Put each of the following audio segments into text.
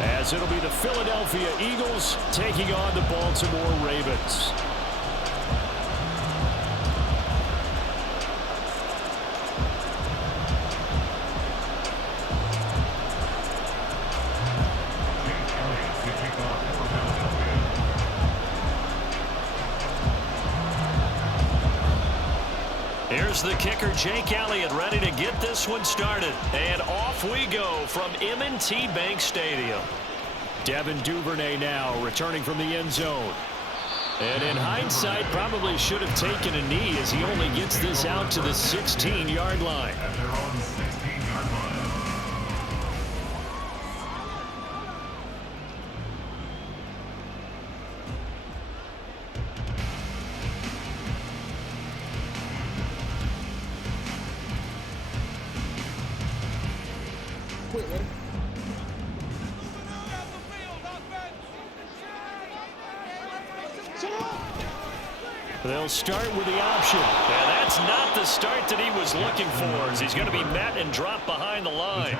as it'll be the Philadelphia Eagles taking on the Baltimore Ravens. Here's the kicker, Jake Elliott, ready to get this one started. And off we go from M&T Bank Stadium. Devin Duvernay now returning from the end zone. And in hindsight, probably should have taken a knee as he only gets this out to the 16-yard line. They'll start with the option. And that's not the start that he was looking for, as he's going to be met and dropped behind the line.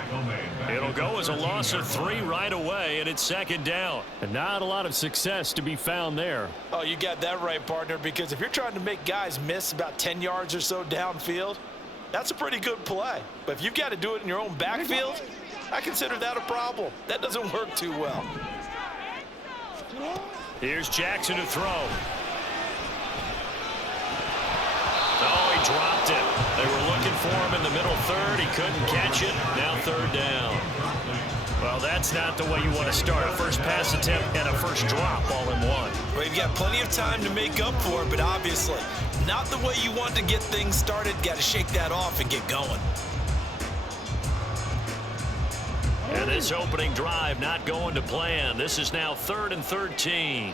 It'll go as a loss of 3 right away, and it's second down. And not a lot of success to be found there. Oh, you got that right, partner, because if you're trying to make guys miss about 10 yards or so downfield, that's a pretty good play. But if you've got to do it in your own backfield, I consider that a problem. That doesn't work too well. Here's Jackson to throw. Oh, he dropped it. They were looking for him in the middle third. He couldn't catch it. Now third down. Well, that's not the way you want to start. A first pass attempt and a first drop all in one. Well, you've got plenty of time to make up for it, but obviously not the way you want to get things started. Got to shake that off and get going. And this opening drive not going to plan. This is now 3rd and 13.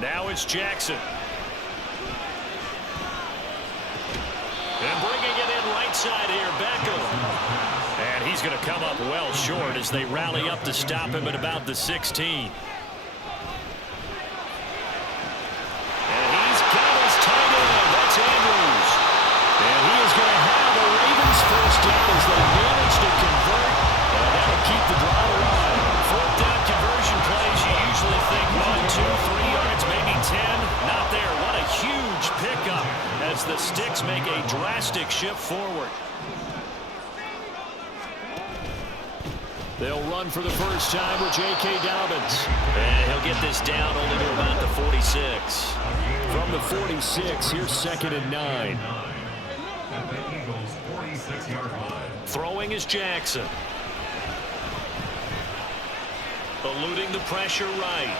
Now it's Jackson. And bringing it in right side here, Beckham. And he's going to come up well short as they rally up to stop him at about the 16. And he's got his tight end. That's Andrews. And he is going to have the Ravens first down as they manage to convert. And that'll keep the drive alive. 4th down conversion plays, you usually think 1, 2, 3 yards, maybe 10. Not there. What a huge pickup as the Sticks make a drastic shift forward. They'll run for the first time with J.K. Dobbins. And he'll get this down only to about the 46. From the 46, here's 2nd and 9. Throwing is Jackson. Eluding the pressure right.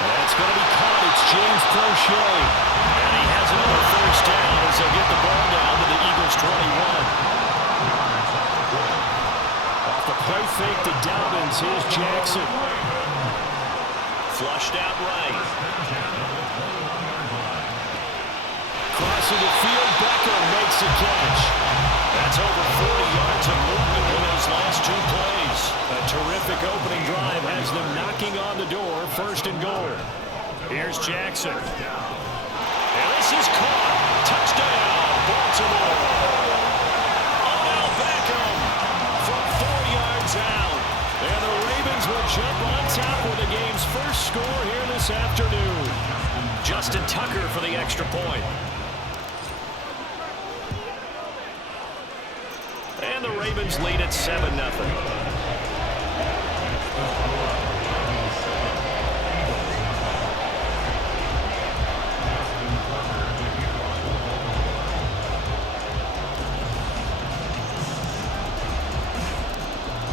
That's going to be caught. It's James Prochet. And he has another first down as they'll get the ball down to the Eagles' 21. Off the play fake to Dobbins. Here's Jackson. Flushed out right. Crossing the field, Beckham makes a catch. That's over 40 yards of movement in those last 2 plays. A terrific opening drive has them knocking on the door, 1st and goal. Here's Jackson. And this is caught. Touchdown, Baltimore. Oh, Beckham from 4 yards out. And the Ravens will jump on top with the game's first score here this afternoon. Justin Tucker for the extra point. And the Ravens lead at 7-0.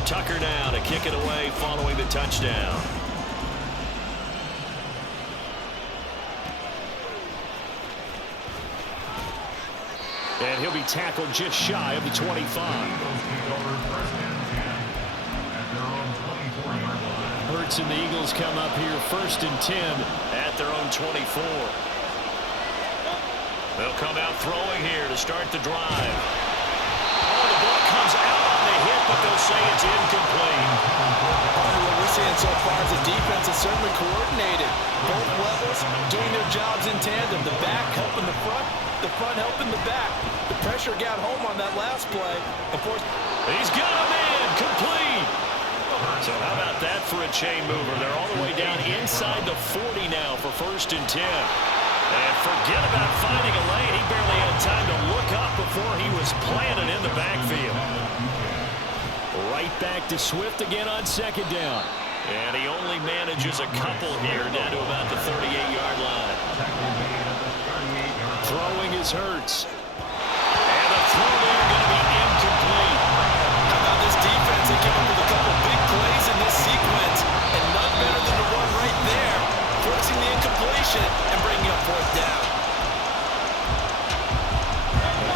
Tucker now to kick it away following the touchdown. And he'll be tackled just shy of the 25. Hurts and the Eagles come up here 1st and 10 at their own 24. They'll come out throwing here to start the drive. Oh, the ball comes out on the hit, but they'll say it's incomplete. we're seeing so far is the defense is certainly coordinated. Both levels doing their jobs in tandem. The back helping the front helping the back. The pressure got home on that last play. He's got a man complete. So how about that for a chain mover? They're all the way down inside the 40 now for 1st and 10. And forget about finding a lane. He barely had time to look up before he was planted in the backfield. Right back to Swift again on 2nd down. And he only manages a couple here down to about the 38-yard line. Throwing is Hurts. And the throw there going to be incomplete. How about this defense? They came up with a couple big plays in this sequence, and none better than the run right there, forcing the incompletion and bringing up 4th down.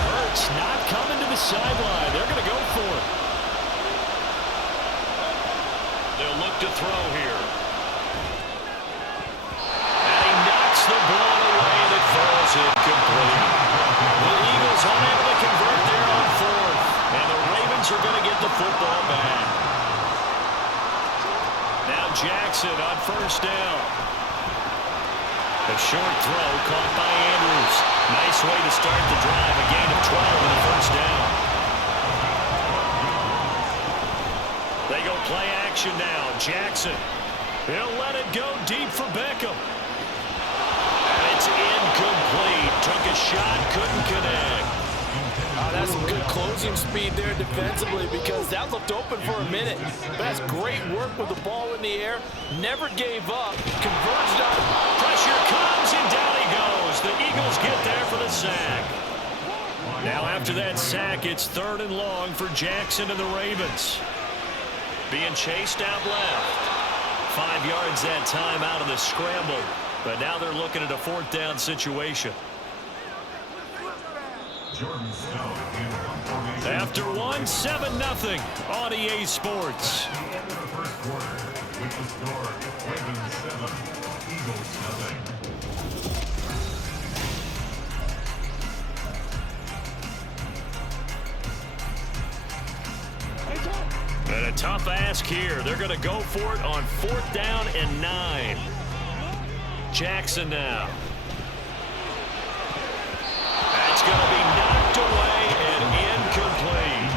Hurts not coming to the sideline. They're going to go for it. They'll look to throw here. And he knocks the ball away that falls incomplete. The Eagles unable to convert there on 4th. And the Ravens are going to get the football back. Now Jackson on 1st down. A short throw caught by Andrews. Nice way to start the drive. A gain of 12 and a 1st down. They go play action now. Jackson. He'll let it go deep for Beckham. And it's incomplete. Took a shot, couldn't connect. That's some good closing speed there defensively because that looked open for a minute. But that's great work with the ball in the air. Never gave up. Converged on. Pressure comes and down he goes. The Eagles get there for the sack. Now after that sack, it's 3rd and long for Jackson and the Ravens. Being chased out left. 5 yards that time out of the scramble. But now they're looking at a 4th down situation. After 1, 7-0 on EA Sports. And a tough ask here. They're going to go for it on 4th down and 9. Jackson now. That's going to be knocked away and incomplete.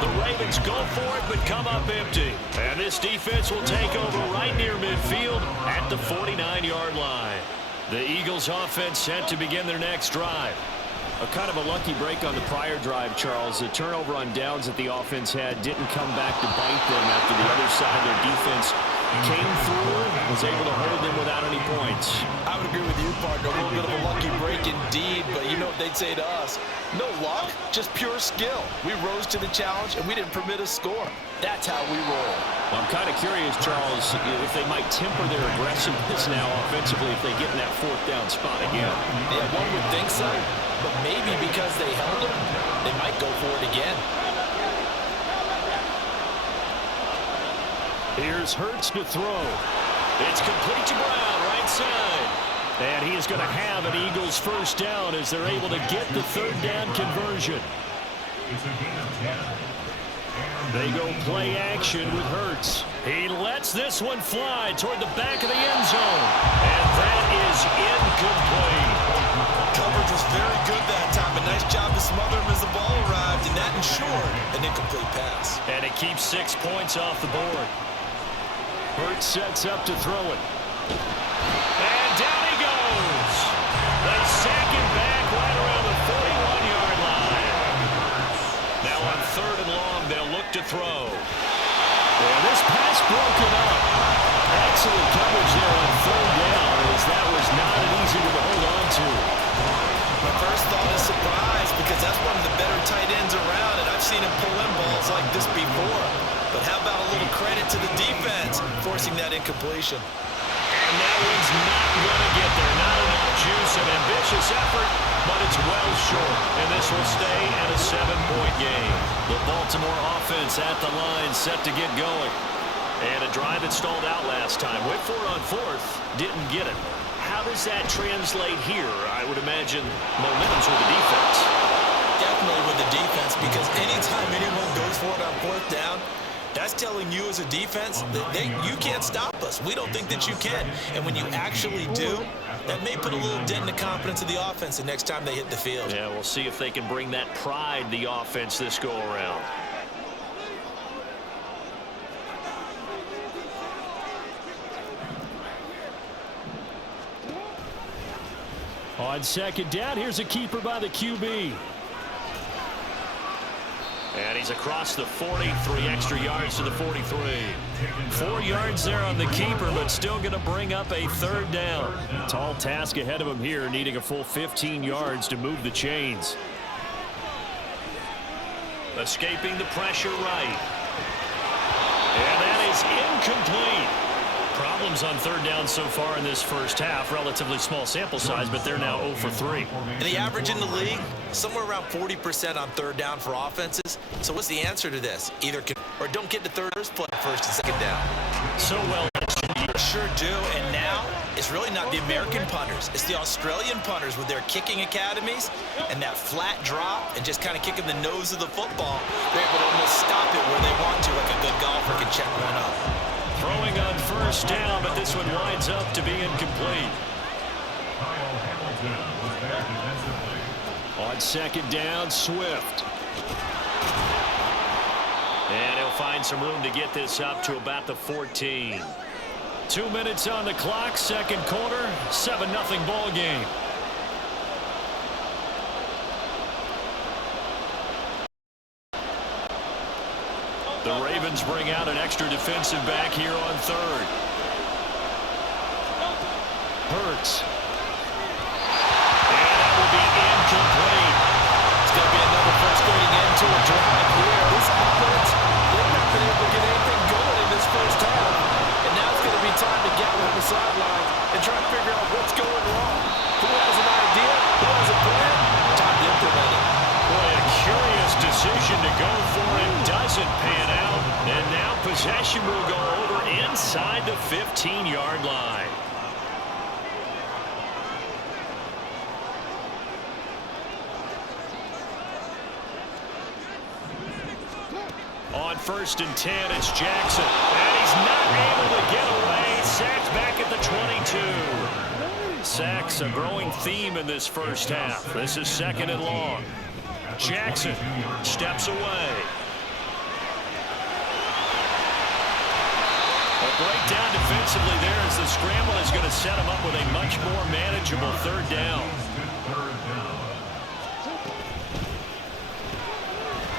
The Ravens go for it but come up empty. And this defense will take over right near midfield at the 49-yard line. The Eagles offense set to begin their next drive. A kind of a lucky break on the prior drive, Charles. The turnover on downs that the offense had didn't come back to bite them after the other side. Their defense came through, was able to hold them without any points. I would agree with you, partner. A little bit of a lucky break indeed, but you know what they'd say to us. No luck, just pure skill. We rose to the challenge, and we didn't permit a score. That's how we roll. Well, I'm kind of curious, Charles, if they might temper their aggressiveness now offensively if they get in that 4th down spot again. Yeah, one would think so, but maybe because they held them, they might go for it again. Here's Hurts to throw. It's complete to Brown, right side. And he is going to have an Eagles 1st down as they're able to get the 3rd down conversion. They go play action with Hurts. He lets this one fly toward the back of the end zone. And that is incomplete. Coverage was very good that time. A nice job to smother him as the ball arrived, and that ensured an incomplete pass. And it keeps 6 points off the board. Hurts sets up to throw it. And down he goes. They sack him back right around the 41-yard line. Now on 3rd and long, they'll look to throw. And this pass broken up. Excellent coverage there on 3rd down, as that was not an easy one to hold on to. My first thought is surprise, because that's one of the better tight ends around, and I've seen him pull in balls like this before. But how about a little credit to the defense forcing that incompletion? And that one's not going to get there. Not enough juice. An ambitious effort, but it's well short. And this will stay at a 7-point game. The Baltimore offense at the line, set to get going. And a drive that stalled out last time. Went for it on 4th, didn't get it. How does that translate here? I would imagine momentum's with the defense. Definitely with the defense, because anytime anyone goes for it on 4th down, That's telling you as a defense that you can't stop us. We don't think that you can. And when you actually do, that may put a little dent in the confidence of the offense the next time they hit the field. Yeah, we'll see if they can bring that pride the offense this go-around. On second down, here's a keeper by the QB. And he's across the 40, 3 extra yards to the 43. 4 yards there on the keeper, but still going to bring up a third down. Tall task ahead of him here, needing a full 15 yards to move the chains. Escaping the pressure right. And that is incomplete. Problems on third down so far in this first half. Relatively small sample size, but they're now 0 for 3. And the average in the league, somewhere around 40% on third down for offenses. So what's the answer to this? Either can or don't get to third play first and second down. So well. Sure do. And now it's really not the American punters. It's the Australian punters with their kicking academies and that flat drop and just kind of kicking the nose of the football. They're able to almost stop it where they want to, like a good golfer can check one up. Throwing on first down, but this one winds up to be incomplete. On second down, Swift. And he'll find some room to get this up to about the 14. 2 minutes on the clock, second quarter, 7-0 ball game. The Ravens bring out an extra defensive back here on third. Hurts. And that will be incomplete. It's going to be another frustrating end to a drive here. This offense, they've not been able to get anything going in this first half. And now it's going to be time to get on the sidelines and try to figure out what's going wrong. Who has an idea? Who has a plan? Time to implement it. Boy, a curious decision to go for it. Doesn't pan out. And now possession will go over inside the 15-yard line. On first and 10, it's Jackson. And he's not able to get away. Sacked back at the 22. Sacks a growing theme in this first half. This is second and long. Jackson steps away. A breakdown defensively there as the scramble is going to set him up with a much more manageable third down.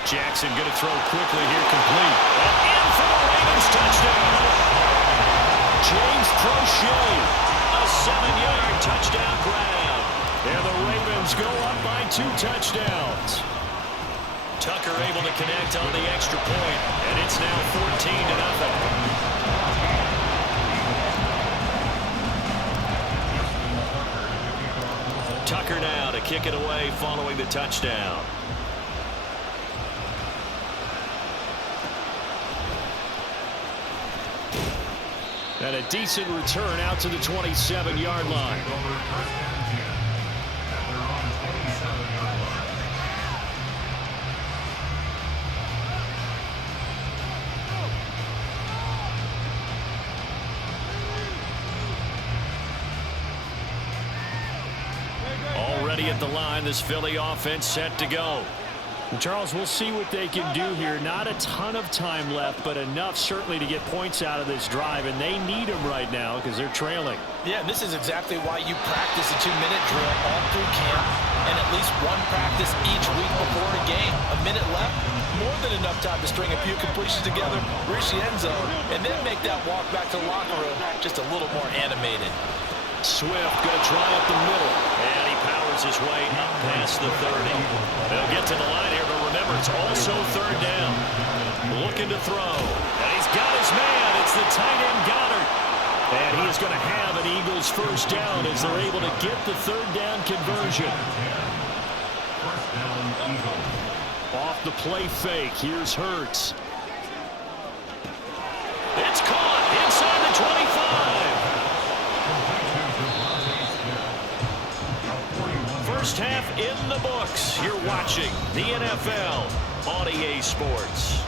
Jackson going to throw quickly here, complete. And in for the Ravens touchdown. James Prochet, a 7-yard touchdown grab. And the Ravens go up by 2 touchdowns. Tucker able to connect on the extra point, and it's now 14-0. Tucker now to kick it away following the touchdown. And a decent return out to the 27-yard line. Already at the line, this Philly offense set to go. And Charles, we'll see what they can do here. Not a ton of time left, but enough certainly to get points out of this drive, and they need them right now because they're trailing. Yeah, and this is exactly why you practice a 2-minute drill all through camp and at least one practice each week before a game. A minute left, more than enough time to string a few completions together, reach the end zone, and then make that walk back to the locker room just a little more animated. Swift going to try up the middle. And he powers his way up past the 30. They'll get to the line here, but remember, it's also third down. Looking to throw. And he's got his man. It's the tight end Goddard. And he is going to have an Eagles first down as they're able to get the third down conversion. Off the play fake. Here's Hurts. It's caught inside the 25. First half in the books. You're watching the NFL on EA Sports.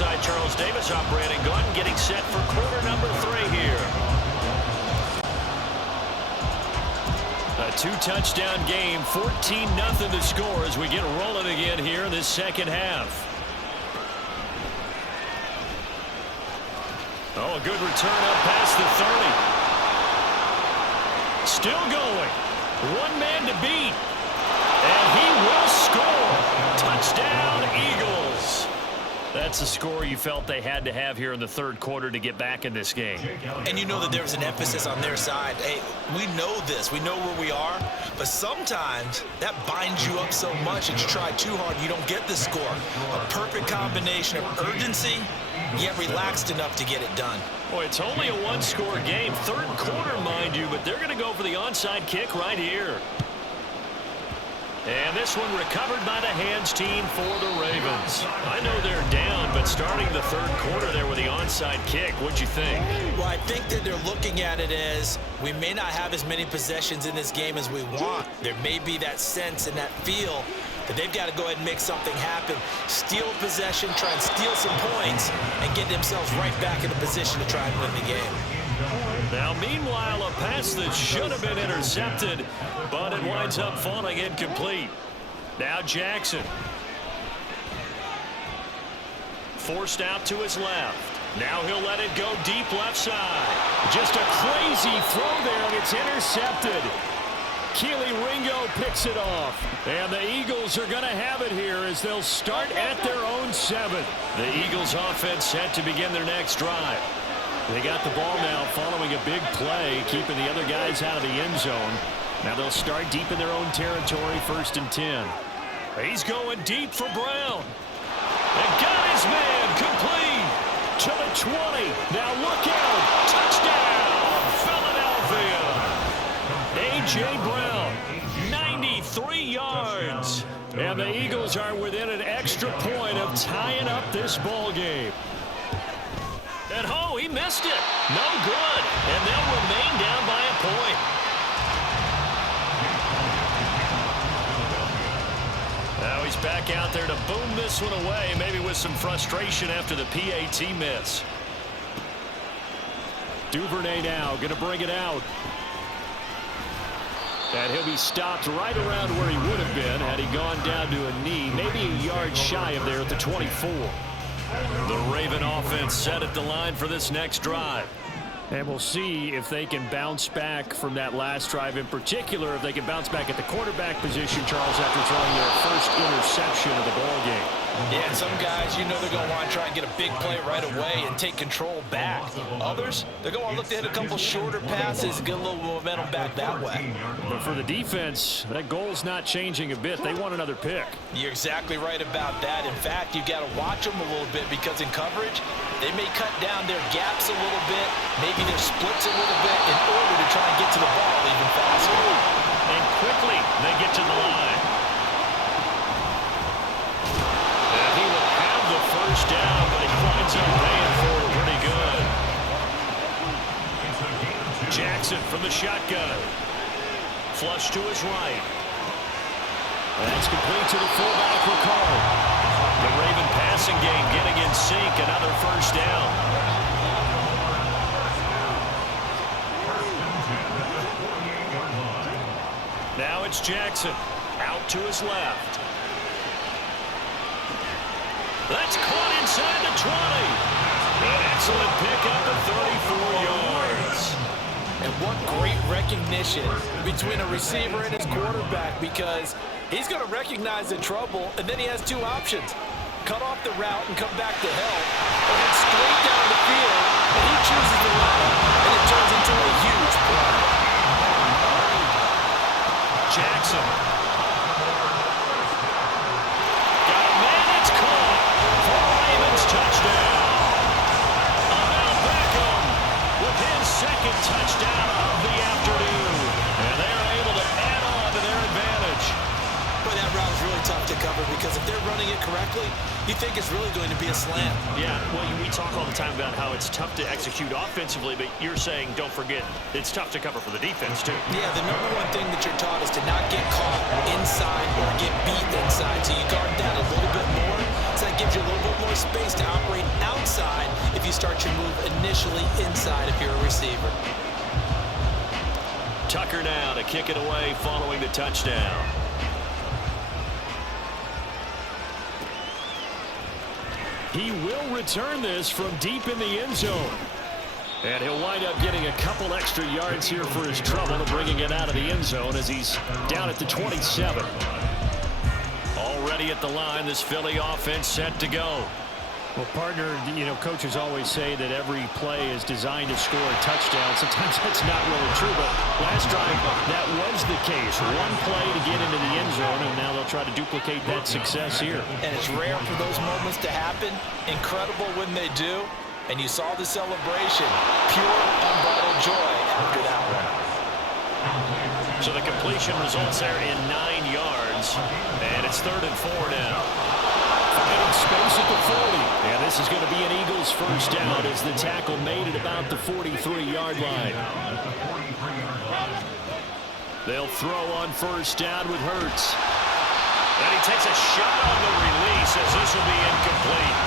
side, Charles Davis operating gun, getting set for quarter number 3 here. A 2-touchdown game, 14-0 to score as we get rolling again here in this second half. Oh, a good return up past the 30. Still going. One man to beat. And he will score. Touchdown, Eagles. That's the score you felt they had to have here in the third quarter to get back in this game. And you know that there was an emphasis on their side. Hey, we know this. We know where we are. But sometimes that binds you up so much that you try too hard, you don't get the score. A perfect combination of urgency, yet relaxed enough to get it done. Boy, it's only a one-score game. Third quarter, mind you, but they're going to go for the onside kick right here. And this one recovered by the hands team for the Ravens. I know they're down, but starting the third quarter there with the onside kick, what'd you think? Well, I think that they're looking at it as we may not have as many possessions in this game as we want. There may be that sense and that feel that they've got to go ahead and make something happen. Steal possession, try and steal some points, and get themselves right back in a position to try and win the game. Now, meanwhile, a pass that should have been intercepted, but it winds up falling incomplete. Now Jackson. Forced out to his left. Now he'll let it go deep left side. Just a crazy throw there, and it's intercepted. Keely Ringo picks it off. And the Eagles are going to have it here as they'll start at their own 7. The Eagles offense set to begin their next drive. They got the ball now following a big play, keeping the other guys out of the end zone. Now they'll start deep in their own territory, 1st and 10. He's going deep for Brown. And got his man complete to the 20. Now look out. Touchdown, Philadelphia. A.J. Brown, 93 yards. And the Eagles are within an extra point of tying up this ball game. And oh, he missed it. No good. And they'll remain down by a point. Now he's back out there to boom this one away, maybe with some frustration after the PAT miss. Duvernay now going to bring it out. And he'll be stopped right around where he would have been had he gone down to a knee, maybe a yard shy of there at the 24. The Raven offense set at the line for this next drive. And we'll see if they can bounce back from that last drive, in particular if they can bounce back at the quarterback position, Charles, after throwing their first interception of the ball game. Yeah, and some guys, you know they're going to want to try and get a big play right away and take control back. Others, they're going to look to hit a couple shorter passes and get a little momentum back that way. But for the defense, that goal's not changing a bit. They want another pick. You're exactly right about that. In fact, you've got to watch them a little bit because in coverage, they may cut down their gaps a little bit, maybe their splits a little bit in order to try and get to the ball even faster. And quickly, they get to the line. And he will have the first down, but he winds up paying for it pretty good. Jackson from the shotgun. Flush to his right. That's complete to the fullback, Ricard. The Raven passing game getting in sync, another first down. Now it's Jackson out to his left. That's caught inside the 20. An excellent pickup of 34 yards. And what great recognition between a receiver and his quarterback, because he's going to recognize the trouble, and then he has two options. Cut off the route and come back to help, or head straight down the field, and he chooses the latter, and it turns into a huge play. Jackson. Got a man, it's caught for Ravens touchdown. Odell Beckham with his second touchdown of the afternoon. And they're able to add on to their advantage. Boy, that route is really tough to cover because if they're running it correctly, you think it's really going to be a slant. Yeah, well, we talk all the time about how it's tough to execute offensively, but you're saying, don't forget, it's tough to cover for the defense, too. Yeah, the number one thing that you're taught is to not get caught inside or get beat inside. So you guard that a little bit more defense, that gives you a little bit more space to operate outside if you start your move initially inside if you're a receiver. Tucker now to kick it away following the touchdown. He will return this from deep in the end zone. And he'll wind up getting a couple extra yards here for his trouble, bringing it out of the end zone as he's down at the 27. Already at the line, this Philly offense set to go. Well, partner, you know, coaches always say that every play is designed to score a touchdown. Sometimes that's not really true, but last drive, that was the case. One play to get into the end zone, and now they'll try to duplicate that success here. And it's rare for those moments to happen. Incredible when they do. And you saw the celebration. Pure, unbridled joy after that one. So the completion results there in 9 yards, and it's 3rd and 4 now. Finding space at the 40. And this is going to be an Eagles first down as the tackle made it about the 43-yard line. They'll throw on first down with Hurts. And he takes a shot on the release as this will be incomplete.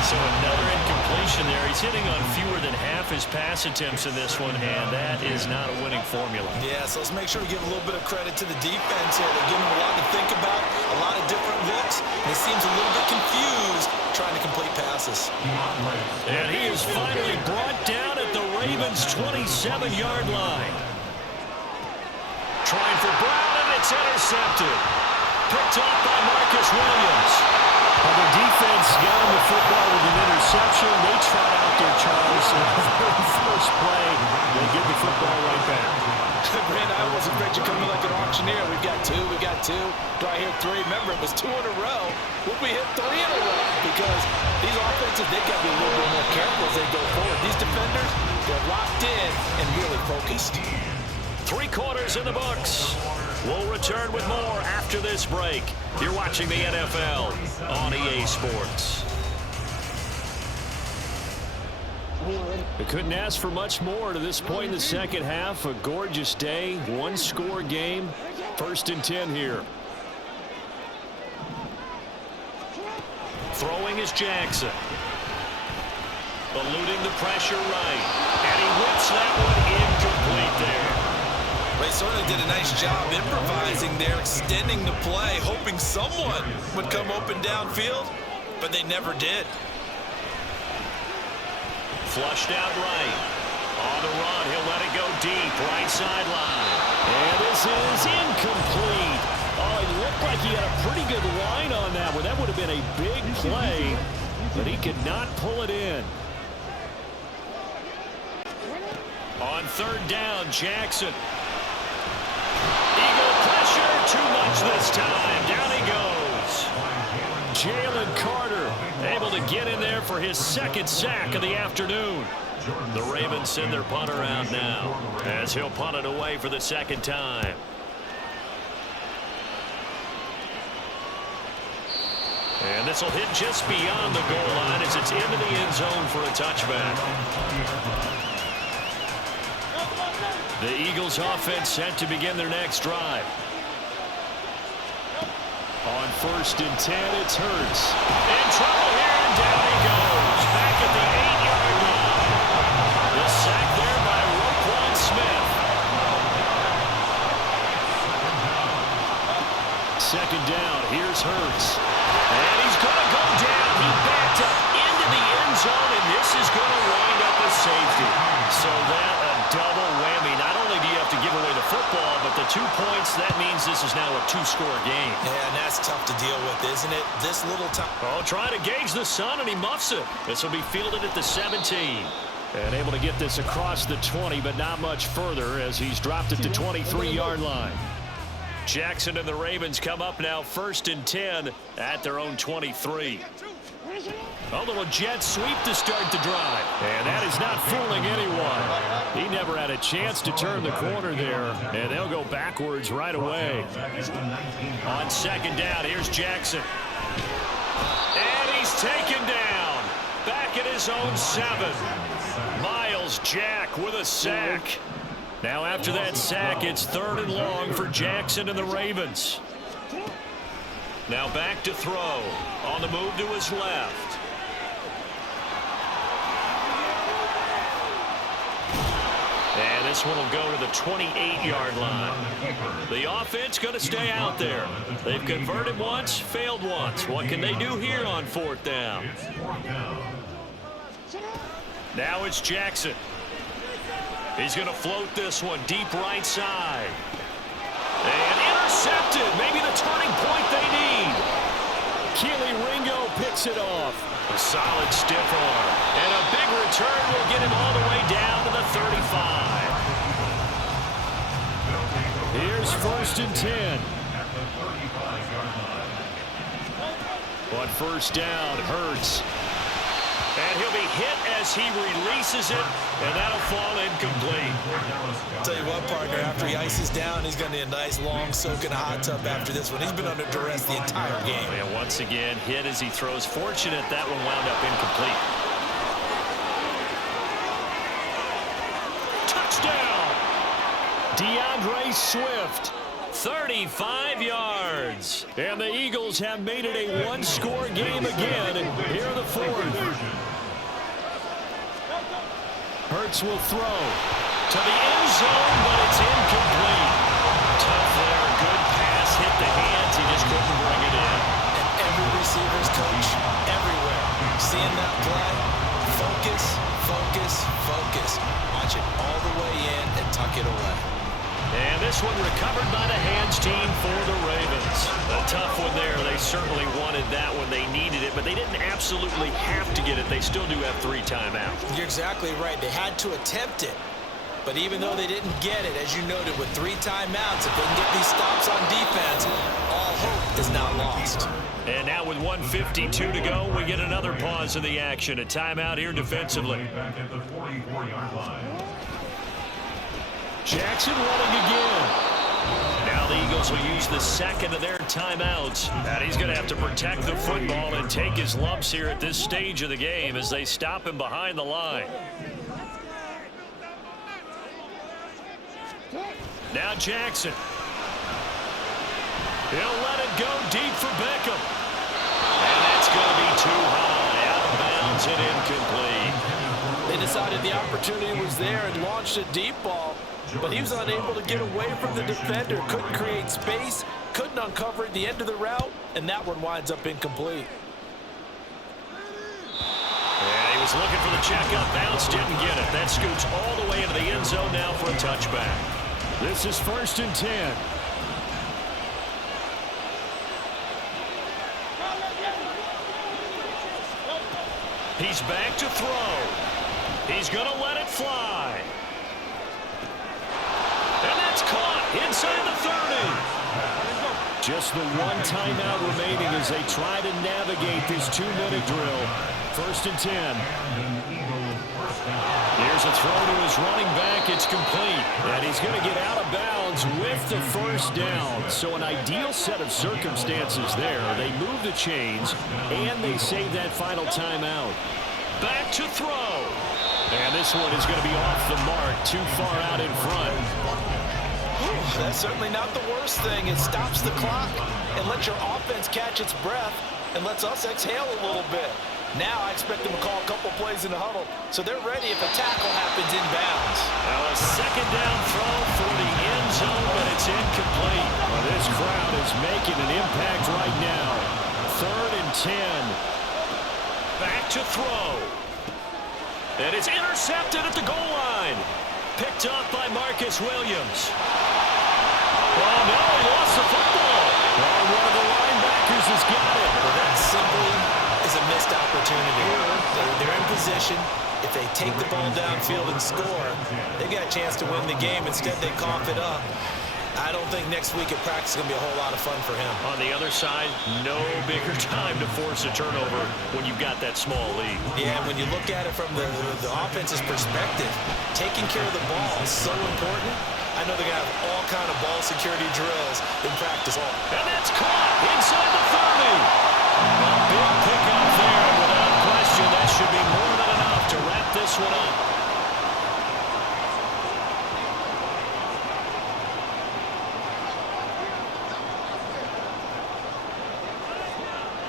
So another incompletion there. He's hitting on fewer than half his pass attempts in this one, and that is not a winning formula. Yeah, so let's make sure we give a little bit of credit to the defense here. They're giving him a lot to think about, a lot of different looks, and he seems a little bit confused trying to complete passes. And he is finally brought down at the Ravens' 27-yard line. Trying for Brown, and it's intercepted. Picked off by Marcus Williams. Well, the defense got him the football with an interception. They trot out there, Charles. And the very first play, they give the football right back. Brandon, I was expecting you coming like an auctioneer. We've got two. Do I hear 3? Remember, it was 2 in a row. Would we hit 3 in a row? Because these offenses, they've got to be a little bit more careful as they go forward. These defenders, they're locked in and really focused. 3 quarters in the books. We'll return with more after this break. You're watching the NFL on EA Sports. They couldn't ask for much more to this point in the second half. A gorgeous day, 1-score game. 1st and 10 here. Throwing is Jackson. Eluding the pressure right. And he whips that one incomplete there. They certainly did a nice job improvising there, extending the play, hoping someone would come open downfield, but they never did. Flushed out right. On the run, he'll let it go deep, right sideline. And this is incomplete. Oh, it looked like he had a pretty good line on that one. That would have been a big play, but he could not pull it in. On 3rd down, Jackson. Eagle pressure, too much this time. Down he goes. Jalen Carter able to get in there for his 2nd sack of the afternoon. The Ravens send their punter out now as he'll punt it away for the 2nd time. And this will hit just beyond the goal line as it's into the end zone for a touchback. The Eagles offense set to begin their next drive. On 1st and 10, it's Hurts. In trouble here, and down he goes. Back at the 8-yard line. The sack there by Roquan Smith. 2nd down, here's Hurts. And he's going to go down. He backed up into the end zone, and this is going to wind up a safety. So that a double whammy. Not only do you have to give away the football, but the 2 points, that means this is now a 2-score game. Yeah, and that's tough to deal with, isn't it? This little time. Oh, trying to gauge the sun, and he muffs it. This will be fielded at the 17. And able to get this across the 20, but not much further as he's dropped at the 23-yard line. Jackson and the Ravens come up now 1st and 10 at their own 23. A little jet sweep to start the drive. And that is not fooling anyone. He never had a chance to turn the corner there, and they'll go backwards right away. On 2nd down, here's Jackson. And he's taken down. Back at his own 7. Miles Jack with a sack. Now after that sack, it's 3rd and long for Jackson and the Ravens. Now back to throw. On the move to his left. And this one will go to the 28-yard line. The offense going to stay out there. They've converted once, failed once. What can they do here on 4th down? Now it's Jackson. He's going to float this one deep right side. And intercepted. Maybe the turning point they need. Keely Ringo picks it off. A solid stiff arm. And a big return will get him all the way down to the 35. Here's 1st and 10. On 1st down, Hurts. And he'll be hit as he releases it, and that'll fall incomplete. I'll tell you what, partner, after he ices down, he's going to need a nice long soak in a hot tub after this one. He's been under duress the entire game. And once again, hit as he throws. Fortunate that one wound up incomplete. Touchdown! DeAndre Swift. 35 yards. And the Eagles have made it a one-score game again here in the 4th. Hurts will throw To the end zone, but it's incomplete. Tough there. Good pass. Hit the hands. He just couldn't bring it in. And every receiver's coach, everywhere, seeing that play, focus, focus, focus. Watch it all the way in and tuck it away. And this one recovered by the hands team for the Ravens. A tough one there. They certainly wanted that one. They needed it, but they didn't absolutely have to get it. They still do have 3 timeouts. You're exactly right. They had to attempt it. But even though they didn't get it, as you noted, with 3 timeouts, if they can get these stops on defense, all hope is not lost. And now with 1:52 to go, we get another pause in the action. A timeout here defensively. Jackson running again. Now the Eagles will use the second of their timeouts. And he's going to have to protect the football and take his lumps here at this stage of the game as they stop him behind the line. Now Jackson. He'll let it go deep for Beckham. And that's going to be too high. Out of bounds and incomplete. They decided the opportunity was there and launched a deep ball, but he was unable to get away from the defender. Couldn't create space, couldn't uncover at the end of the route, and that one winds up incomplete. And he was looking for the checkup bounce, didn't get it. That scoots all the way into the end zone now for a touchback. This is 1st and 10. He's back to throw. He's going to let it fly. And that's caught inside the 30. Just the 1 timeout remaining as they try to navigate this 2-minute drill. 1st and 10. Here's a throw to his running back. It's complete. And he's going to get out of bounds with the 1st down. So an ideal set of circumstances there. They move the chains, and they save that final timeout. Back to throw. And this one is going to be off the mark, too far out in front. That's certainly not the worst thing. It stops the clock and lets your offense catch its breath and lets us exhale a little bit. Now I expect them to call a couple plays in the huddle, so they're ready if a tackle happens inbounds. Now a 2nd down throw for the end zone, but it's incomplete. Well, this crowd is making an impact right now. 3rd and 10. Back to throw. And it's intercepted at the goal line. Picked up by Marcus Williams. Oh, no, he lost the football. Oh, one of the linebackers has got it. Well, that simply is a missed opportunity. They're in position. If they take the ball downfield and score, they got a chance to win the game. Instead, they cough it up. I don't think next week at practice is going to be a whole lot of fun for him. On the other side, no bigger time to force a turnover when you've got that small lead. Yeah, and when you look at it from the offense's perspective, taking care of the ball is so important. I know they're going to have all kind of ball security drills in practice. And that's caught inside the 30.